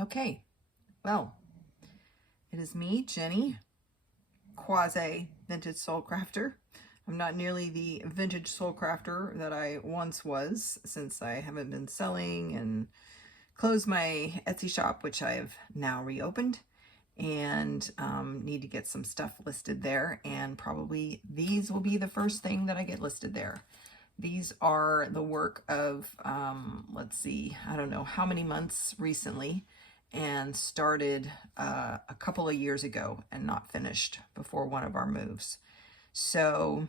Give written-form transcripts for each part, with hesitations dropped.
Okay, well, it is me, Jenny, quasi vintage soul crafter. I'm not nearly the vintage soul crafter that I once was, since I haven't been selling and closed my Etsy shop, which I have now reopened, and need to get some stuff listed there, and probably these will be the first thing that I get listed there. These are the work of, let's see, I don't know how many months recently, and started a couple of years ago and not finished before one of our moves. So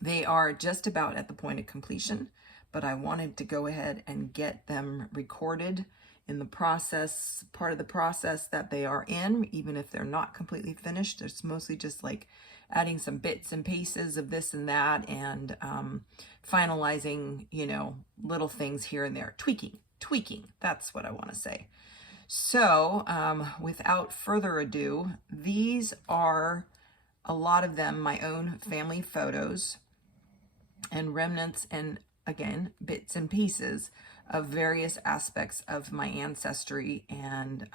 they are just about at the point of completion, but I wanted to go ahead and get them recorded in the process, part of the process that they are in, even if they're not completely finished. It's mostly just like adding some bits and pieces of this and that, and finalizing, you know, little things here and there, tweaking, that's what I want to say. So without further ado, these are a lot of them my own family photos and remnants, and again, bits and pieces of various aspects of my ancestry, and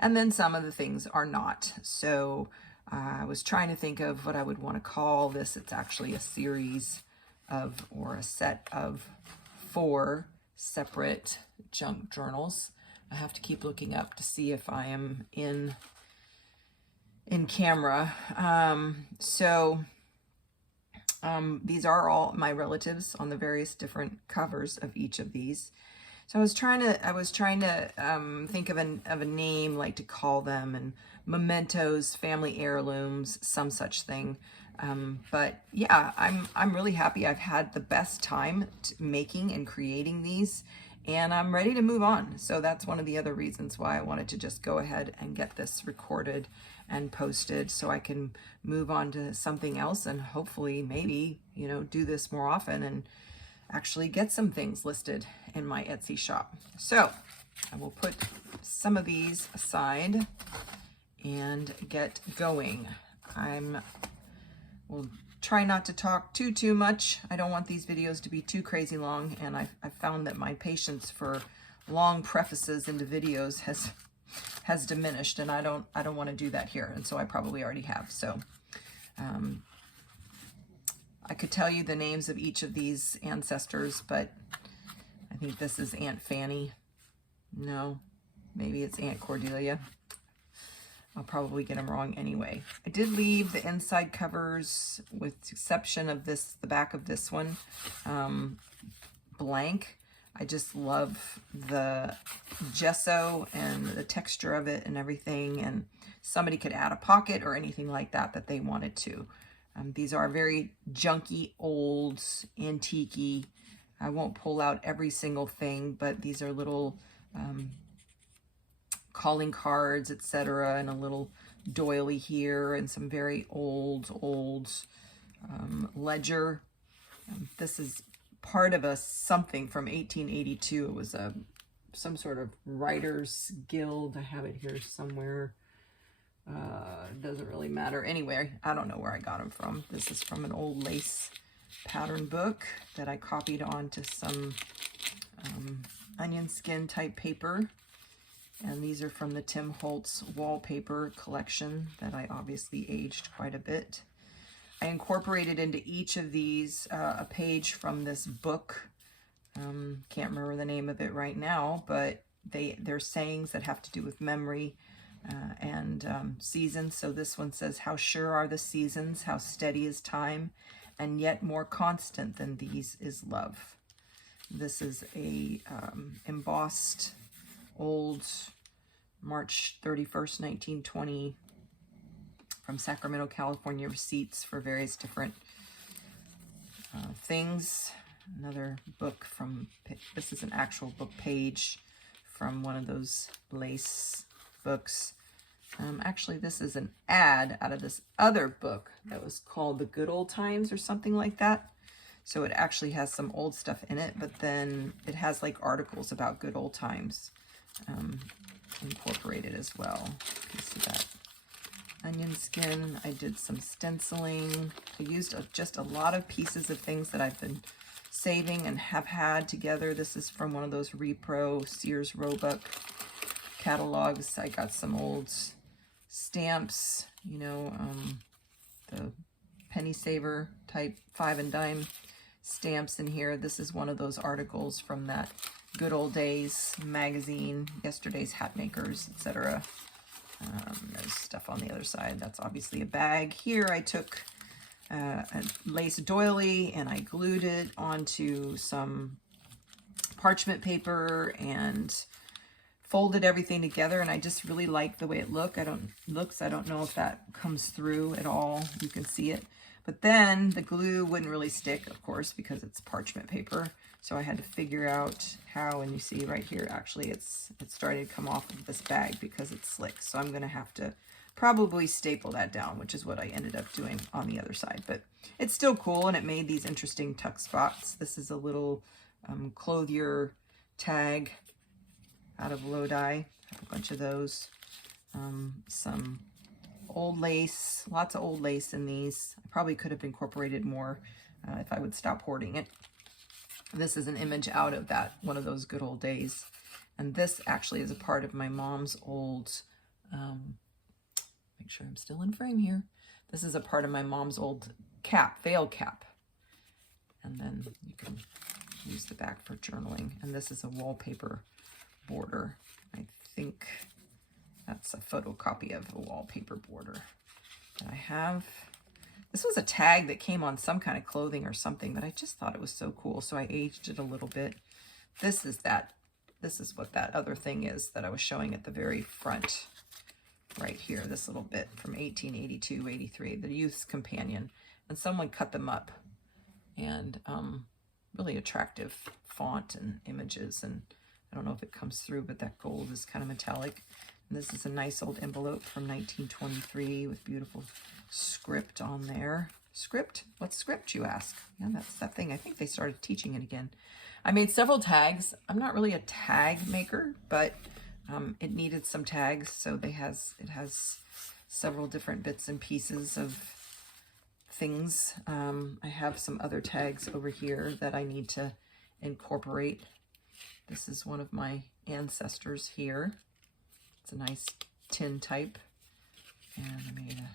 then some of the things are not. So I was trying to think of what I would want to call this. It's actually a series of, or a set of 4 separate junk journals. I have to keep looking up to see if I am in camera. These are all my relatives on the various different covers of each of these. So I was trying to think of a name, like to call them, and mementos, family heirlooms, some such thing. But yeah, I'm really happy. I've had the best time making and creating these, and I'm ready to move on. So that's one of the other reasons why I wanted to just go ahead and get this recorded and posted, so I can move on to something else, and hopefully maybe, you know, do this more often and actually get some things listed in my Etsy shop. So I will put some of these aside and get going. Will try not to talk too much. I don't want these videos to be too crazy long, and I found that my patience for long prefaces into videos has diminished, and I don't want to do that here, and so I probably already have. So I could tell you the names of each of these ancestors, but I think this is Aunt Fanny. No, maybe it's Aunt Cordelia. I'll probably get them wrong anyway. I did leave the inside covers, with the exception of this, the back of this one, blank. I just love the gesso and the texture of it and everything, and somebody could add a pocket or anything like that that they wanted to. These are very junky, old, antique-y. I won't pull out every single thing, but these are little calling cards, etc., and a little doily here, and some very old ledger. This is part of a something from 1882. It was some sort of writers guild. I have it here somewhere. It doesn't really matter. Anyway, I don't know where I got them from. This is from an old lace pattern book that I copied onto some onion skin type paper. And these are from the Tim Holtz wallpaper collection that I obviously aged quite a bit. I incorporated into each of these a page from this book. Can't remember the name of it right now, but they're sayings that have to do with memory and seasons. So this one says, "How sure are the seasons, how steady is time, and yet more constant than these is love." This is a embossed old March 31st, 1920 from Sacramento, California, receipts for various different things. Another book from, this is an actual book page from one of those lace books. Actually, this is an ad out of this other book that was called The Good Old Times or something like that. So it actually has some old stuff in it, but then it has like articles about good old times incorporated as well. You see that onion skin. I did some stenciling. I used just a lot of pieces of things that I've been saving and have had together. This is from one of those repro Sears Roebuck catalogs. I got some old stamps, you know, the penny saver type 5 and dime stamps in here. This is one of those articles from that Good Old Days magazine, Yesterday's Hat Makers, etc. There's stuff on the other side. That's obviously a bag. Here I took a lace doily and I glued it onto some parchment paper and folded everything together, and I just really like the way it looks. I don't know if that comes through at all. You can see it. But then the glue wouldn't really stick, of course, because it's parchment paper. So I had to figure out how, and you see right here, actually it's starting to come off of this bag because it's slick. So I'm gonna have to probably staple that down, which is what I ended up doing on the other side. But it's still cool, and it made these interesting tuck spots. This is a little clothier tag out of Lodi. I have a bunch of those. Some old lace, lots of old lace in these. I probably could have incorporated more if I would stop hoarding it. This is an image out of that, one of those Good Old Days. And this actually is a part of my mom's old, make sure I'm still in frame here. This is a part of my mom's old cap, veil cap. And then you can use the back for journaling. And this is a wallpaper border. I think that's a photocopy of a wallpaper border that I have. This was a tag that came on some kind of clothing or something, but I just thought it was so cool, so I aged it a little bit. This is what that other thing is that I was showing at the very front right here, this little bit from 1882, 83, the Youth's Companion. And someone cut them up, and really attractive font and images, and I don't know if it comes through, but that gold is kind of metallic. And this is a nice old envelope from 1923 with beautiful script on there. Script? What's script, you ask? Yeah, that's that thing. I think they started teaching it again. I made several tags. I'm not really a tag maker, but it needed some tags, so it has several different bits and pieces of things. I have some other tags over here that I need to incorporate. This is one of my ancestors here. It's a nice tin type, and I made a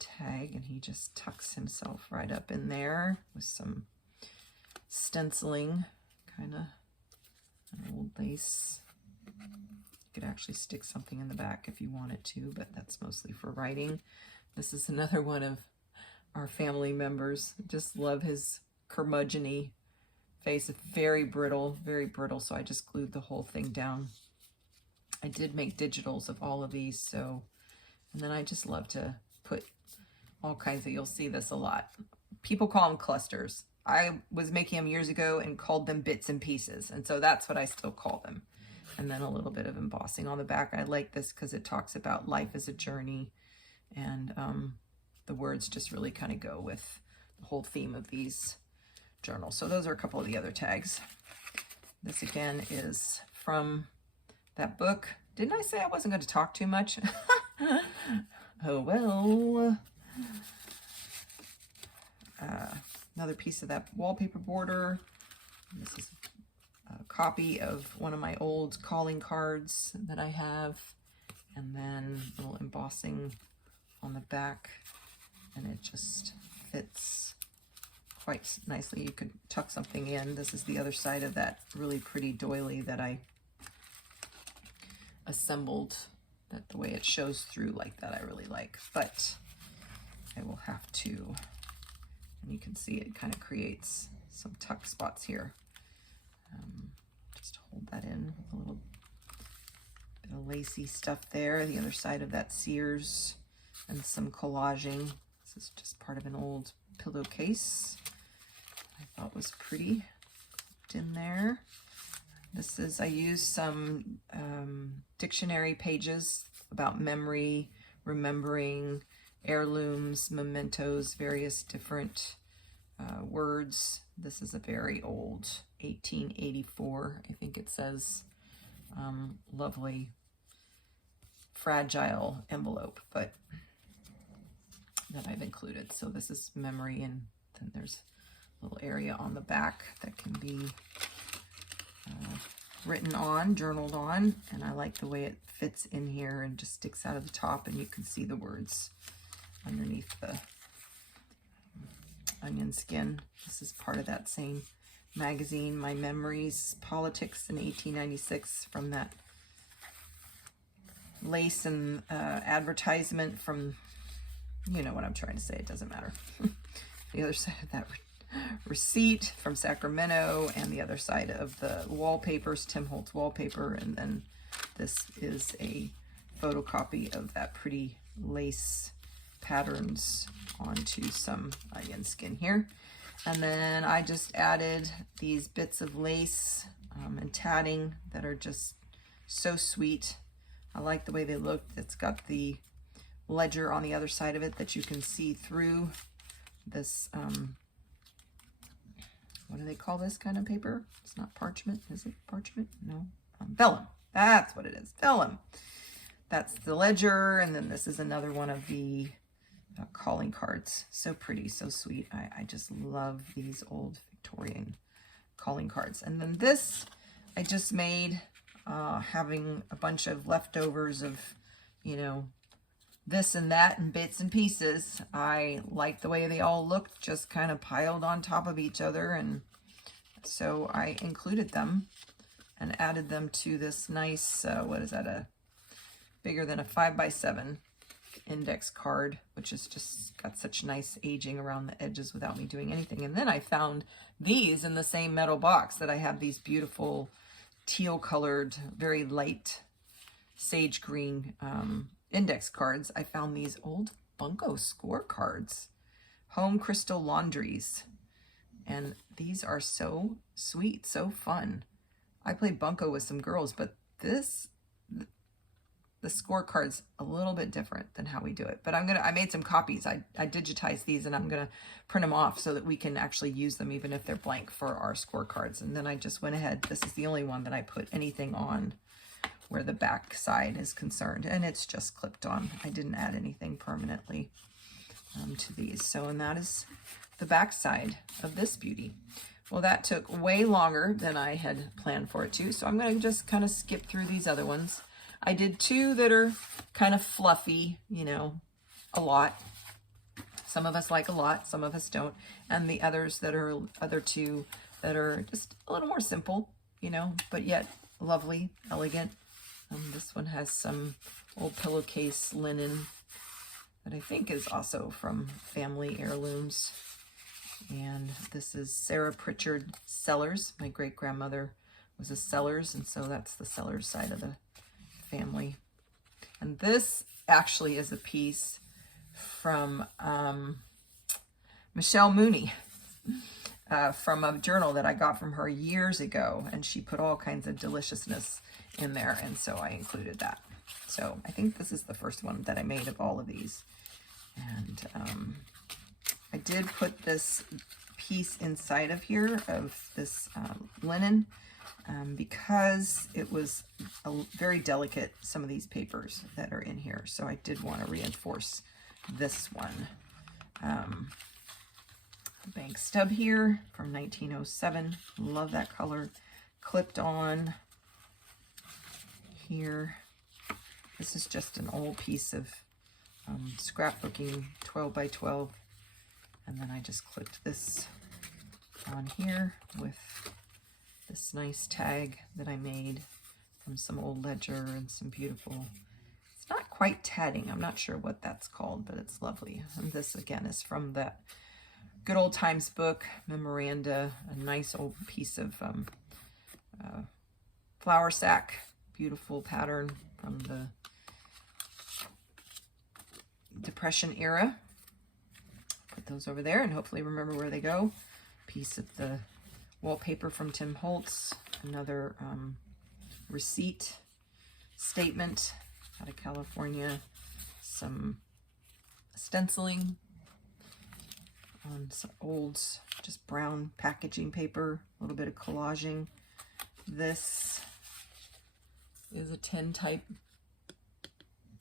tag, and he just tucks himself right up in there with some stenciling, kind of an old lace. You could actually stick something in the back if you wanted to, but that's mostly for writing. This is another one of our family members. Just love his curmudgeon-y face. It's very brittle, so I just glued the whole thing down. I did make digitals of all of these, so, and then I just love to put all kinds of, you'll see this a lot. People call them clusters. I was making them years ago and called them bits and pieces, and so that's what I still call them. And then a little bit of embossing on the back. I like this because it talks about life as a journey, and the words just really kind of go with the whole theme of these journals. So those are a couple of the other tags. This again is from that book. Didn't I say I wasn't going to talk too much? Oh well. Another piece of that wallpaper border. This is a copy of one of my old calling cards that I have, and then a little embossing on the back, and it just fits quite nicely. You could tuck something in. This is the other side of that really pretty doily that I assembled, that the way it shows through like that I really like, but I will have to, and you can see it kind of creates some tuck spots here. Just hold that in with a little bit of lacy stuff there. The other side of that Sears, and some collaging. This is just part of an old pillowcase I thought was pretty in there. This is, I used some dictionary pages about memory, remembering, heirlooms, mementos, various different words. This is a very old 1884, I think it says, lovely, fragile envelope, but that I've included. So this is memory, and then there's a little area on the back that can be written on, journaled on, and I like the way it fits in here and just sticks out of the top, and you can see the words underneath the onion skin. This is part of that same magazine, My Memories, Politics in 1896, from that lace and advertisement from, you know what I'm trying to say, it doesn't matter. The other side of that receipt from Sacramento, and the other side of the wallpapers, Tim Holtz wallpaper, and then this is a photocopy of that pretty lace patterns onto some onion skin here. And then I just added these bits of lace and tatting that are just so sweet. I like the way they look. It's got the ledger on the other side of it that you can see through this, what do they call this kind of paper? It's not parchment, is it parchment? No, vellum. That's what it is, vellum. That's the ledger, and then this is another one of the calling cards. So pretty, so sweet. I just love these old Victorian calling cards. And then this I just made having a bunch of leftovers of, you know, this and that and bits and pieces. I like the way they all looked, just kind of piled on top of each other, and so I included them and added them to this nice, what is that, a bigger than a 5x7 index card, which has just got such nice aging around the edges without me doing anything. And then I found these in the same metal box that I have, these beautiful teal colored, very light sage green index cards. I found these old Bunko scorecards, home crystal laundries, and these are so sweet, so fun. I played Bunko with some girls, but this, the scorecard's a little bit different than how we do it. But I made some copies. I digitized these, and I'm gonna print them off so that we can actually use them even if they're blank for our scorecards. And then I just went ahead, this is the only one that I put anything on where the back side is concerned, and it's just clipped on. I didn't add anything permanently to these. So, and that is the back side of this beauty. Well, that took way longer than I had planned for it to, so I'm going to just kind of skip through these other ones. I did two that are kind of fluffy, you know, a lot. Some of us like a lot, some of us don't. And the others that are, other two that are just a little more simple, you know, but yet lovely, elegant. This one has some old pillowcase linen that I think is also from family heirlooms. And this is Sarah Pritchard Sellers. My great-grandmother was a Sellers, and so that's the Sellers side of the family. And this actually is a piece from Michelle Mooney, from a journal that I got from her years ago, and she put all kinds of deliciousness in there, and so I included that. So I think this is the first one that I made of all of these. And I did put this piece inside of here of this linen because it was very delicate, some of these papers that are in here. So I did want to reinforce this one. Bank stub here from 1907. Love that color. Clipped on here. This is just an old piece of scrapbooking 12 by 12. And then I just clipped this on here with this nice tag that I made from some old ledger and some beautiful, it's not quite tatting, I'm not sure what that's called, but it's lovely. And this again is from that Good Old Times book, memoranda, a nice old piece of flour sack, beautiful pattern from the Depression era. Put those over there and hopefully remember where they go. Piece of the wallpaper from Tim Holtz, another receipt statement out of California, some stenciling on some old just brown packaging paper, a little bit of collaging. This is a tin type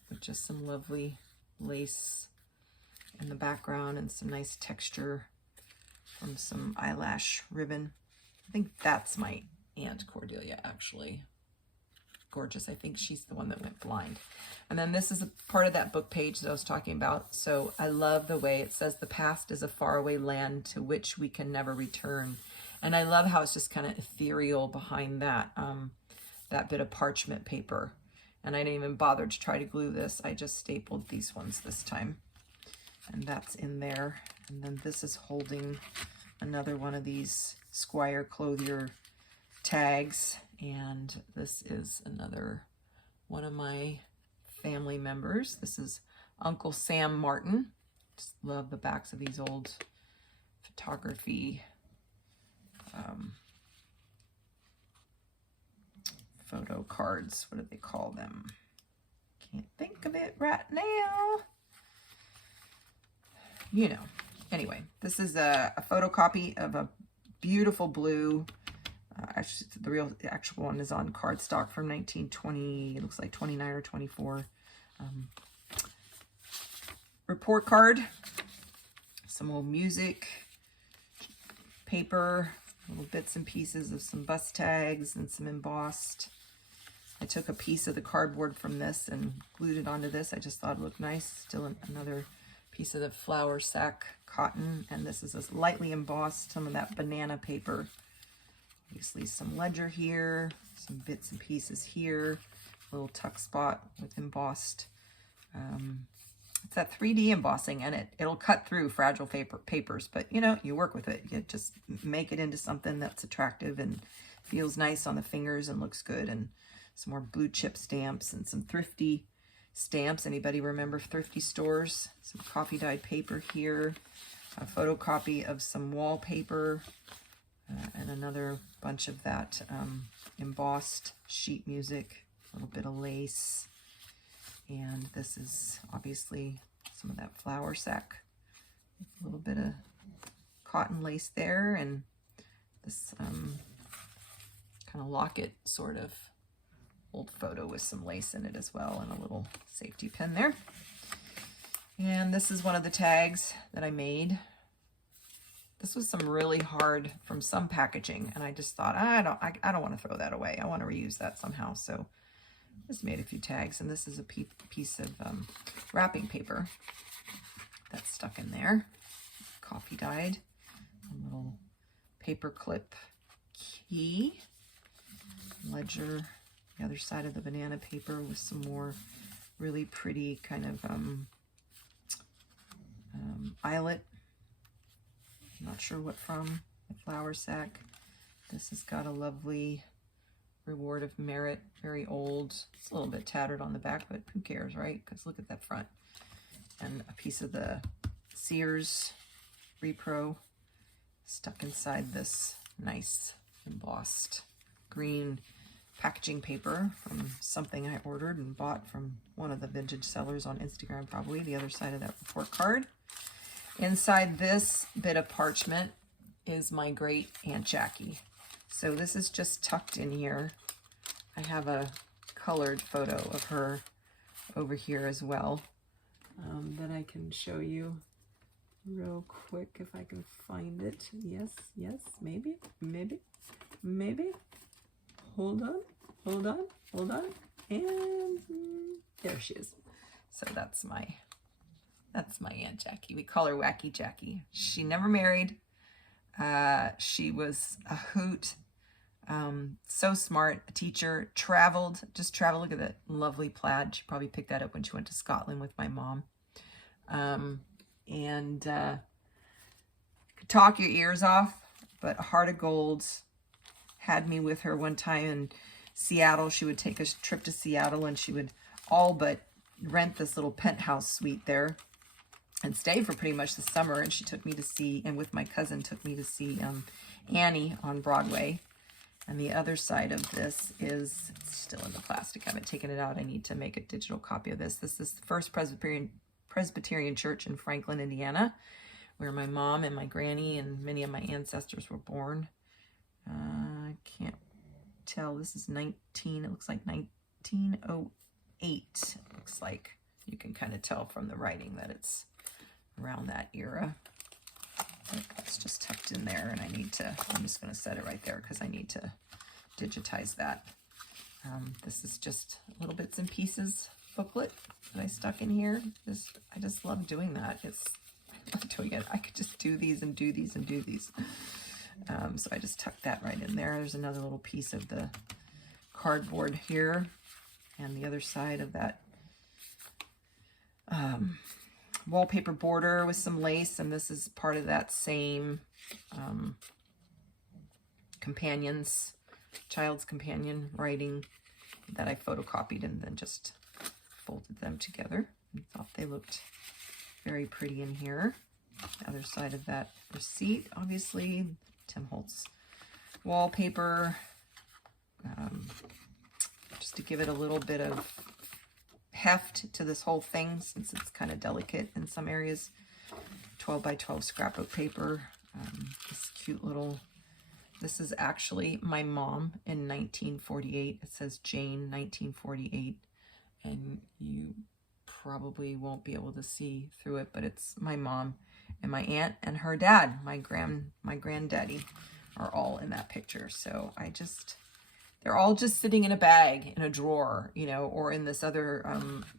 with just some lovely lace in the background and some nice texture from some eyelash ribbon. I think that's my Aunt Cordelia, actually. Gorgeous. I think she's the one that went blind. And then this is a part of that book page that I was talking about. So I love the way it says the past is a faraway land to which we can never return. And I love how it's just kind of ethereal behind that, that bit of parchment paper. And I didn't even bother to try to glue this. I just stapled these ones this time. And that's in there. And then this is holding another one of these Squire Clothier tags. And this is another one of my family members. This is Uncle Sam Martin. Just love the backs of these old photography photo cards. What do they call them? Can't think of it right now. You know. Anyway, this is a photocopy of a beautiful blue. Actually, the actual one is on cardstock from 1920. It looks like 29 or 24. Report card. Some old music. Paper. Little bits and pieces of some bus tags and some embossed. I took a piece of the cardboard from this and glued it onto this. I just thought it looked nice. Still another piece of the flour sack cotton. And this is this lightly embossed, some of that banana paper. Obviously some ledger here, some bits and pieces here, a little tuck spot with embossed. It's that 3D embossing, and it'll cut through fragile papers, but you know, you work with it. You just make it into something that's attractive and feels nice on the fingers and looks good. And some more blue chip stamps and some thrifty stamps. Anybody remember thrifty stores? Some coffee dyed paper here, a photocopy of some wallpaper, and another bunch of that embossed sheet music, a little bit of lace. And this is obviously some of that flour sack, a little bit of cotton lace there, and this kind of locket sort of old photo with some lace in it as well, and a little safety pin there. And this is one of the tags that I made. This was some really hard from some packaging, and I just thought, I don't want to throw that away. I want to reuse that somehow. So just made a few tags, and this is a piece of wrapping paper that's stuck in there, coffee dyed, a little paper clip key, ledger, the other side of the banana paper with some more really pretty kind of eyelet. I'm not sure what from, the flour sack. This has got a lovely Reward of Merit, very old. It's a little bit tattered on the back, but who cares, right? Because look at that front. And a piece of the Sears Repro stuck inside this nice embossed green packaging paper from something I ordered and bought from one of the vintage sellers on Instagram, probably the other side of that report card. Inside this bit of parchment is my great Aunt Jackie. So this is just tucked in here. I have a colored photo of her over here as well that I can show you real quick if I can find it. Yes, yes, maybe. Hold on. And there she is. So that's my Aunt Jackie. We call her Wacky Jackie. She never married. She was a hoot. So smart, a teacher, traveled. Look at that lovely plaid. She probably picked that up when she went to Scotland with my mom. Could talk your ears off, but a heart of gold. Had me with her one time in Seattle. She would take a trip to Seattle, and she would all but rent this little penthouse suite there and stay for pretty much the summer. And she took me to see, and with my cousin, took me to see Annie on Broadway. And the other side of this is, it's still in the plastic. I haven't taken it out. I need to make a digital copy of this. This is the First Presbyterian Church in Franklin, Indiana, where my mom and my granny and many of my ancestors were born. I can't tell. This is it looks like 1908. Looks like you can kind of tell from the writing that it's around that era. But that's just tucked in there, and I'm just going to set it right there because I need to digitize that. This is just little bits and pieces booklet that I stuck in here. I just love doing that. I love doing it. I could just do these and do these and do these. So I just tucked that right in there. There's another little piece of the cardboard here, and the other side of that wallpaper border with some lace, and this is part of that same child's companion writing that I photocopied and then just folded them together. I thought they looked very pretty in here. The other side of that receipt, obviously, Tim Holtz wallpaper, just to give it a little bit of heft to this whole thing, since it's kind of delicate in some areas. 12 by 12 scrapbook paper. This cute little, this is actually my mom in 1948. It says Jane 1948, and you probably won't be able to see through it, but it's my mom and my aunt and her dad, my granddaddy, are all in that picture. So they're all just sitting in a bag in a drawer, you know, or in this other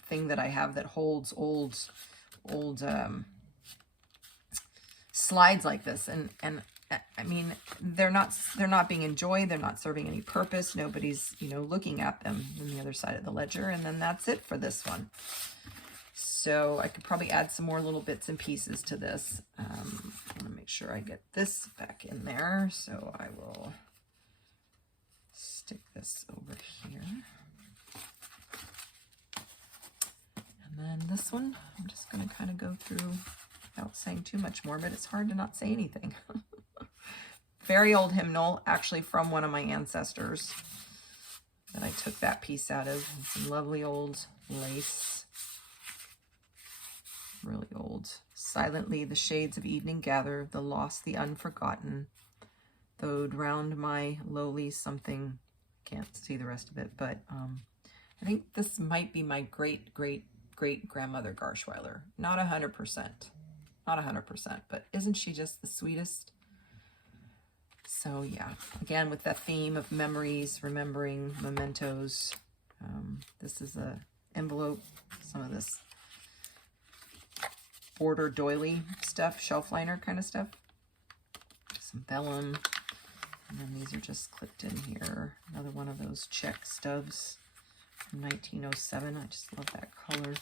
thing that I have that holds old slides like this. And I mean, they're not being enjoyed. They're not serving any purpose. Nobody's, you know, looking at them on the other side of the ledger. And then that's it for this one. So I could probably add some more little bits and pieces to this. I want to make sure I get this back in there. So I will stick this over here. And then this one, I'm just going to kind of go through without saying too much more, but it's hard to not say anything. Very old hymnal, actually from one of my ancestors that I took that piece out of. Some lovely old lace. Really old. Silently the shades of evening gather, the lost, the unforgotten. Thowed round my lowly something. Can't see the rest of it, but I think this might be my great-great-great-grandmother Garschweiler. Not 100%. Not 100%, but isn't she just the sweetest? So yeah, again, with that theme of memories, remembering, mementos. This is a envelope, some of this border doily stuff, shelf liner kind of stuff. Some vellum. And then these are just clipped in here. Another one of those check stubs from 1907. I just love that color.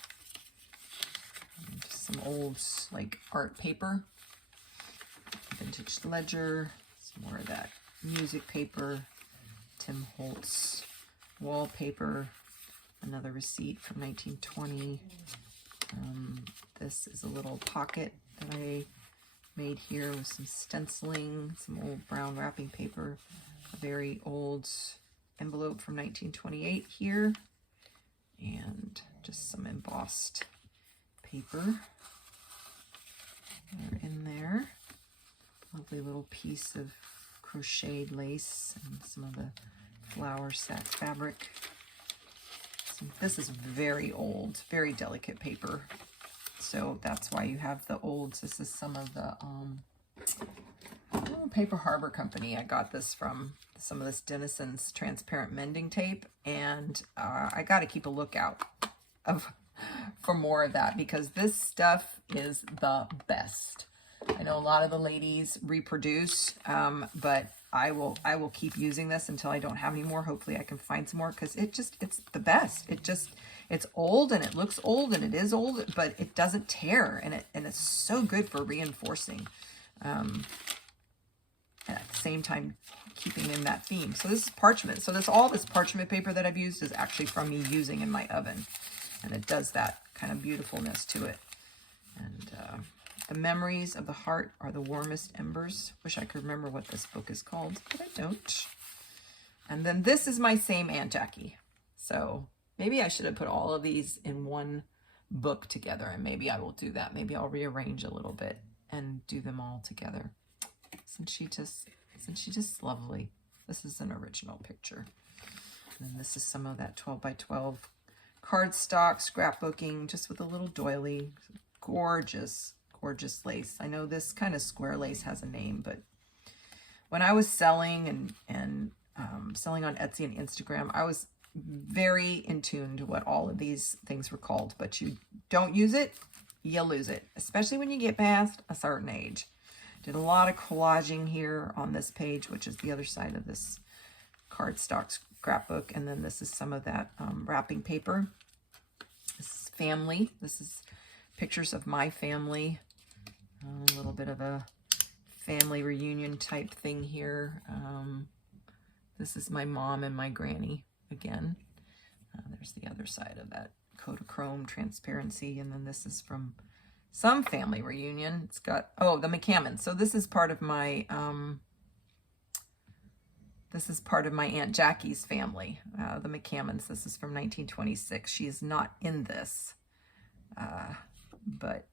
And just some old, like, art paper. Vintage ledger. Some more of that music paper. Tim Holtz wallpaper. Another receipt from 1920. This is a little pocket that I made here with some stenciling, some old brown wrapping paper, a very old envelope from 1928 here, and just some embossed paper. They're in there. Lovely little piece of crocheted lace and some of the flower sack fabric. This is very old, very delicate paper. So that's why you have the olds. This is some of the Paper Harbor Company. I got this from some of this Denison's transparent mending tape, and I got to keep a lookout for more of that, because this stuff is the best. I know a lot of the ladies reproduce, but I will keep using this until I don't have any more. Hopefully I can find some more, because it's the best. It's old and it looks old and it is old, but it doesn't tear, and it's so good for reinforcing. And at the same time, keeping in that theme. So this is parchment. So all this parchment paper that I've used is actually from me using in my oven, and it does that kind of beautifulness to it. And the memories of the heart are the warmest embers. Wish I could remember what this book is called, but I don't. And then this is my same Aunt Jackie. So maybe I should have put all of these in one book together, and maybe I will do that. Maybe I'll rearrange a little bit and do them all together. Isn't she just lovely? This is an original picture. And then this is some of that 12 by 12 cardstock scrapbooking, just with a little doily. Gorgeous, gorgeous lace. I know this kind of square lace has a name, but when I was selling and selling on Etsy and Instagram. I was very in tune to what all of these things were called, but you don't use it, you lose it, especially when you get past a certain age. Did a lot of collaging here on this page, which is the other side of this cardstock scrapbook, and then this is some of that wrapping paper. This is family. This is pictures of my family. A little bit of a family reunion type thing here. This is my mom and my granny again. There's the other side of that Kodachrome transparency, and then this is from some family reunion. It's got, oh, the McCammons. So this is part of my Aunt Jackie's family, the McCammons. This is from 1926. She is not in this, but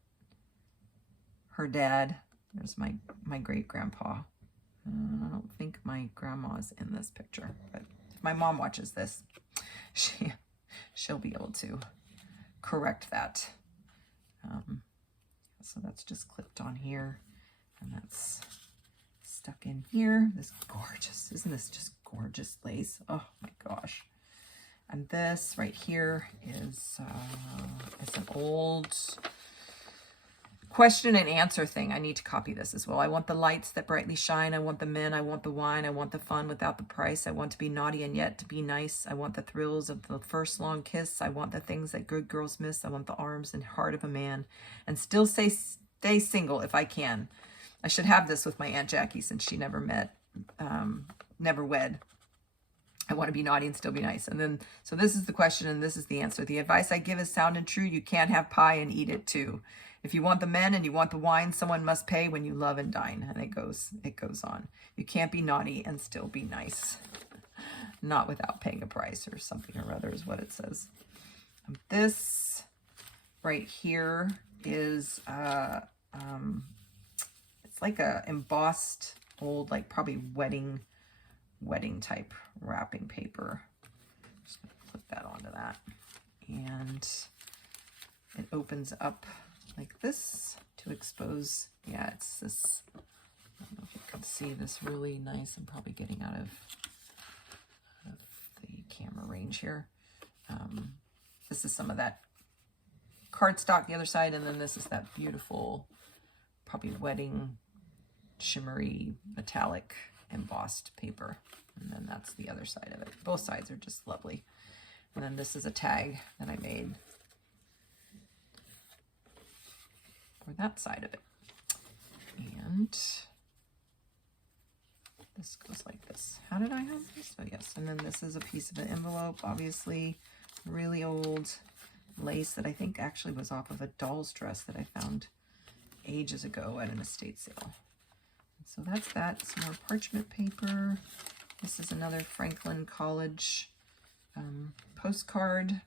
her dad, there's my great grandpa. I don't think my grandma's in this picture, but if my mom watches this, she'll be able to correct that. So that's just clipped on here, and that's stuck in here. This gorgeous, isn't this just gorgeous lace? Oh my gosh. And this right here is it's an old question and answer thing. I need to copy this as well. I want the lights that brightly shine. I want the men. I want the wine. I want the fun without the price. I want to be naughty and yet to be nice. I want the thrills of the first long kiss. I want the things that good girls miss. I want the arms and heart of a man, and still stay single if I can. I should have this with my Aunt Jackie since she never wed. I want to be naughty and still be nice. And then, so this is the question and this is the answer. The advice I give is sound and true. You can't have pie and eat it too. If you want the men and you want the wine, someone must pay when you love and dine. And it goes on. You can't be naughty and still be nice. Not without paying a price or something or other is what it says. This right here is, it's like a embossed old, like probably wedding type wrapping paper. Just gonna flip that onto that. And it opens up like this to expose, yeah, it's this, I don't know if you can see this really nice. I'm probably getting out of the camera range here. This is some of that cardstock, the other side, and then this is that beautiful, probably wedding, shimmery, metallic, embossed paper. And then that's the other side of it. Both sides are just lovely. And then this is a tag that I made for that side of it. And this goes like this. How did I have this? Oh yes, and then this is a piece of an envelope, obviously really old lace that I think actually was off of a doll's dress that I found ages ago at an estate sale. So that's that. Some more parchment paper. This is another Franklin College postcard.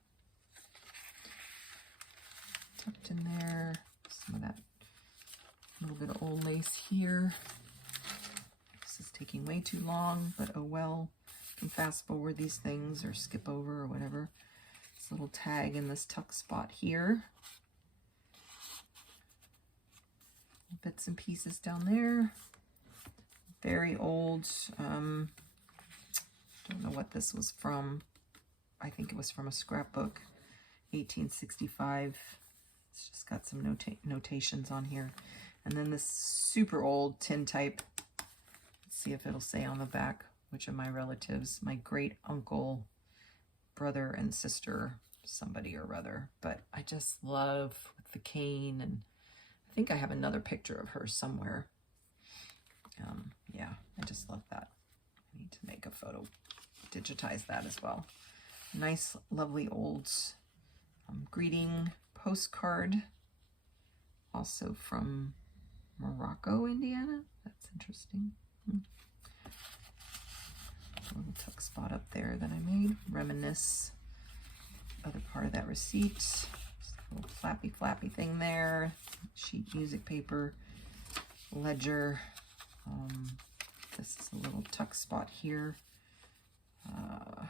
Tucked in there. Some of that little bit of old lace here. This is taking way too long, but oh well. You can fast forward these things or skip over or whatever. This little tag in this tuck spot here. Bits and pieces down there. Very old, don't know what this was from. I think it was from a scrapbook, 1865. It's just got some notations on here. And then this super old tin type. Let's see if it'll say on the back which of my relatives, my great uncle, brother and sister, somebody or other. But I just love with the cane, and I think I have another picture of her somewhere. Yeah, I just love that. I need to make a photo, digitize that as well. Nice, lovely old greeting postcard, also from Morocco, Indiana. That's interesting. A little tuck spot up there that I made. Reminisce, other part of that receipt. Just a little flappy thing there. Sheet music paper, ledger. This is a little tuck spot here. A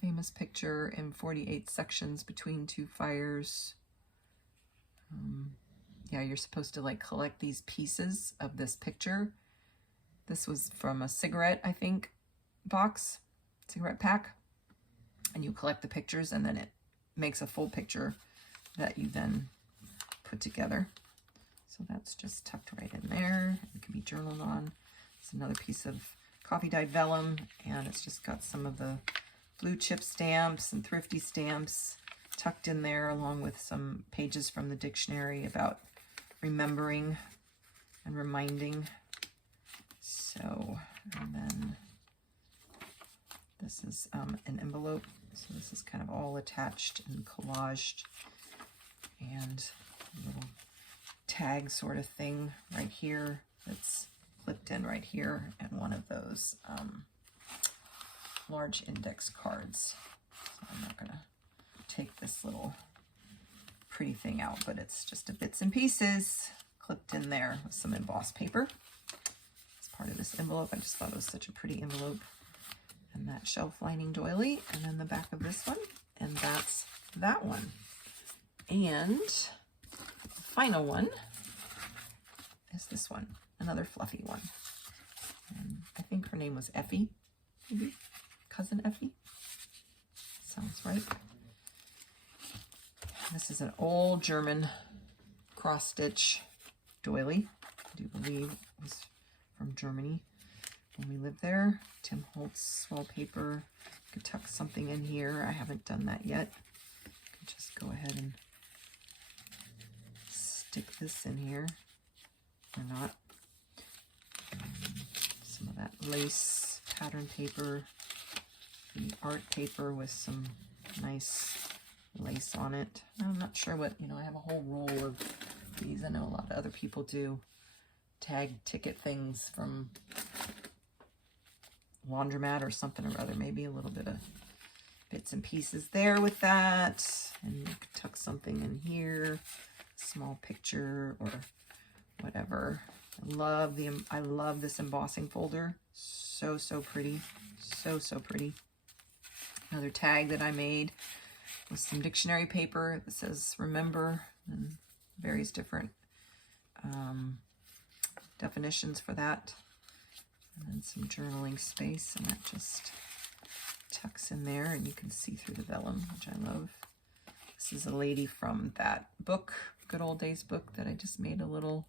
famous picture in 48 sections between two fires. Yeah, you're supposed to like collect these pieces of this picture. This was from a cigarette, I think, box, cigarette pack. And you collect the pictures, and then it makes a full picture that you then put together. So that's just tucked right in there. It can be journaled on. It's another piece of coffee dyed vellum, and it's just got some of the blue chip stamps and thrifty stamps tucked in there, along with some pages from the dictionary about remembering and reminding. So, and then this is an envelope. So this is kind of all attached and collaged, and a little tag sort of thing right here that's clipped in right here, and one of those large index cards. So I'm not gonna take this little pretty thing out, but it's just a bits and pieces clipped in there with some embossed paper. It's part of this envelope. I just thought it was such a pretty envelope. And that shelf lining doily, and then the back of this one, and that's that one. And the final one is this one, another fluffy one. And I think her name was Effie, maybe? Cousin Effie? Sounds right. This is an old German cross-stitch doily. I do believe it was from Germany when we lived there. Tim Holtz wallpaper. Could tuck something in here. I haven't done that yet. Could just go ahead and stick this in here, or not. Some of that lace pattern paper, the art paper with some nice lace on it. I'm not sure what, I have a whole roll of these. I know a lot of other people do tag ticket things from laundromat or something or other. Maybe a little bit of bits and pieces there with that, and you could tuck something in here, small picture or whatever. I love this embossing folder. So pretty. So pretty. Another tag that I made with some dictionary paper that says remember, and various different definitions for that. And then some journaling space, and that just tucks in there, and you can see through the vellum, which I love. This is a lady from that book, Good Old Days book, that I just made a little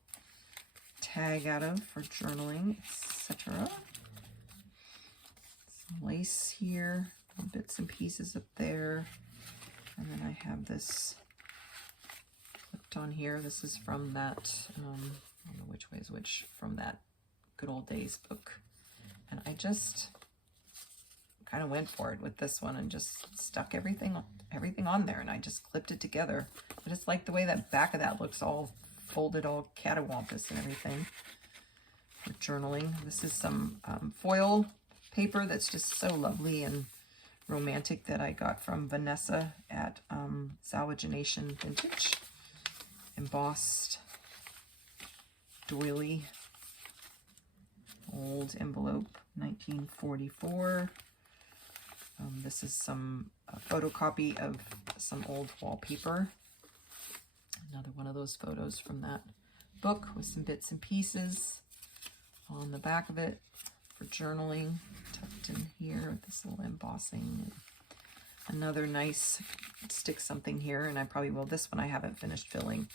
tag out of for journaling, etc. Some lace here, little bits and pieces up there. And then I have this clipped on here. This is from that, I don't know which way is which, from that Good Old Days book. And I just kind of went for it with this one and just stuck everything on there, and I just clipped it together. I just like the way that back of that looks, all folded, all catawampus and everything for journaling. This is some foil paper that's just so lovely and romantic that I got from Vanessa at Salvagination Vintage. Embossed doily, old envelope, 1944. This is some photocopy of some old wallpaper. Another one of those photos from that book with some bits and pieces on the back of it for journaling, tucked in here with this little embossing. Another nice, stick something here, and I probably will. This one I haven't finished filling.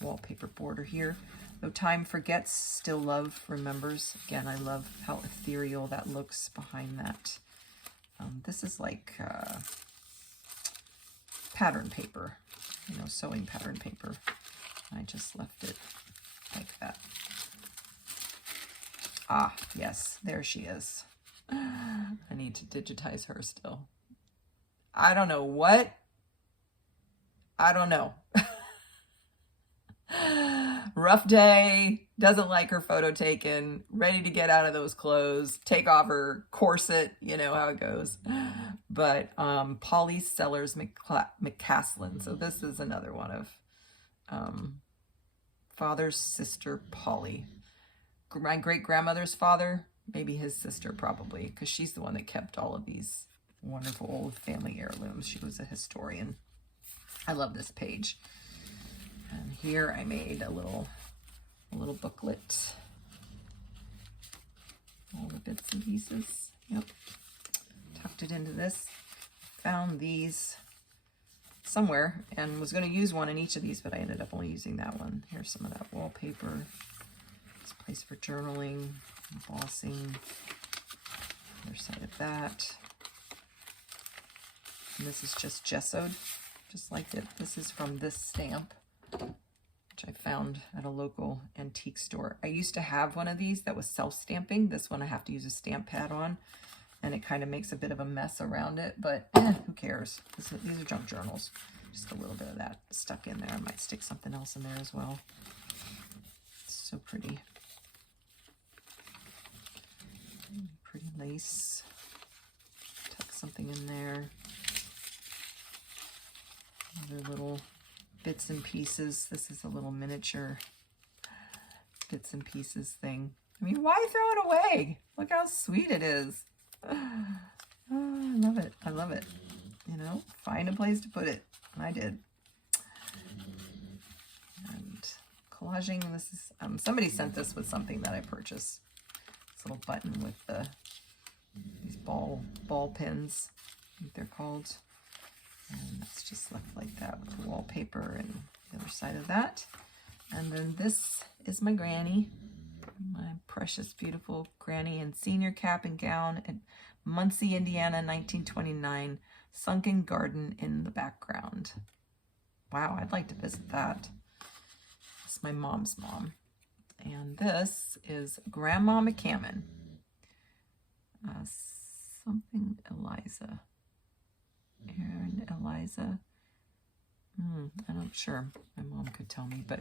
Wallpaper border here. Though time forgets, still love remembers. Again, I love how ethereal that looks behind that. This is like pattern paper, sewing pattern paper. I just left it like that. Ah, yes, there she is. I need to digitize her still. I don't know what. I don't know. Rough day, doesn't like her photo taken, ready to get out of those clothes, take off her corset, you know how it goes. But Polly Sellers McCaslin. So this is another one of father's sister, Polly. My great-grandmother's father, maybe his sister probably, because she's the one that kept all of these wonderful old family heirlooms. She was a historian. I love this page. And here I made a little booklet all the bits and pieces. Yep. Tucked it into this. Found these somewhere and was going to use one in each of these, but I ended up only using that one. Here's some of that wallpaper. It's a place for journaling, embossing. Other side of that. And this is just gessoed, just like it. This is from this stamp, which I found at a local antique store. I used to have one of these that was self-stamping. This one I have to use a stamp pad on, and it kind of makes a bit of a mess around it, but who cares? These are junk journals. Just a little bit of that stuck in there. I might stick something else in there as well. It's so pretty. Pretty lace. Tuck something in there. Other little bits and pieces. This is a little miniature bits and pieces thing. I mean, why throw it away? Look how sweet it is. Oh, I love it. I love it. You know, find a place to put it. And I did. And collaging, this is, somebody sent this with something that I purchased. This little button with these ball pins, I think they're called. And it's just left like that with the wallpaper and the other side of that. And then this is my granny, my precious, beautiful granny in senior cap and gown at Muncie, Indiana, 1929. Sunken garden in the background. Wow, I'd like to visit that. It's my mom's mom. And this is Grandma McCammon. Something Eliza. Aaron, Eliza. I'm not sure. My mom could tell me. But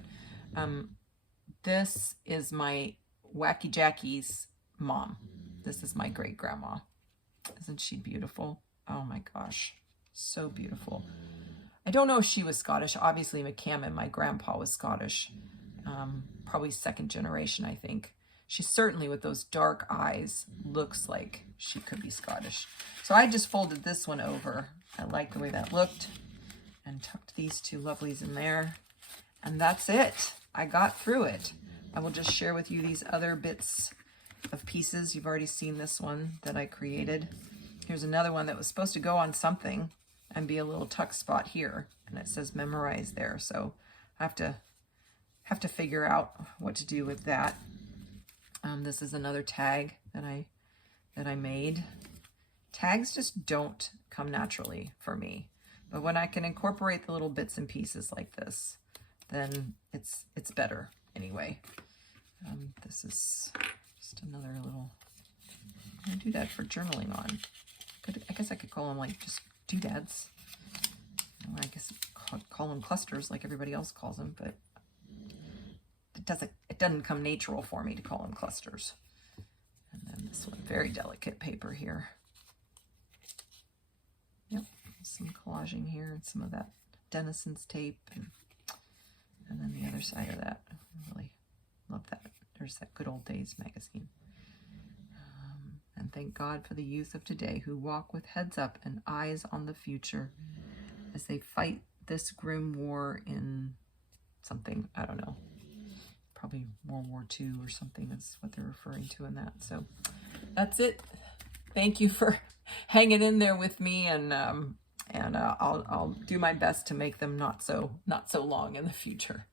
this is my Wacky Jackie's mom. This is my great grandma. Isn't she beautiful? Oh my gosh. So beautiful. I don't know if she was Scottish. Obviously, McCammon, my grandpa, was Scottish. Probably second generation, I think. She certainly, with those dark eyes, looks like she could be Scottish. So I just folded this one over. I like the way that looked. And tucked these two lovelies in there. And that's it. I got through it. I will just share with you these other bits of pieces. You've already seen this one that I created. Here's another one that was supposed to go on something and be a little tuck spot here. And it says memorize there. So I have to figure out what to do with that. This is another tag that I made. Tags just don't come naturally for me. But when I can incorporate the little bits and pieces like this, then it's better anyway. This is just another little, I do that for journaling on. I guess I could call them like just doodads. I guess call them clusters like everybody else calls them, but it doesn't come natural for me to call them clusters. And then this one, very delicate paper here. Yep, some collaging here and some of that Denison's tape, and then the other side of that. I really love that. There's that Good Old Days magazine. And thank God for the youth of today who walk with heads up and eyes on the future as they fight this grim war in something, I don't know, probably World War II or something is what they're referring to in that. So that's it. Thank you for hanging in there with me, and I'll do my best to make them not so long in the future.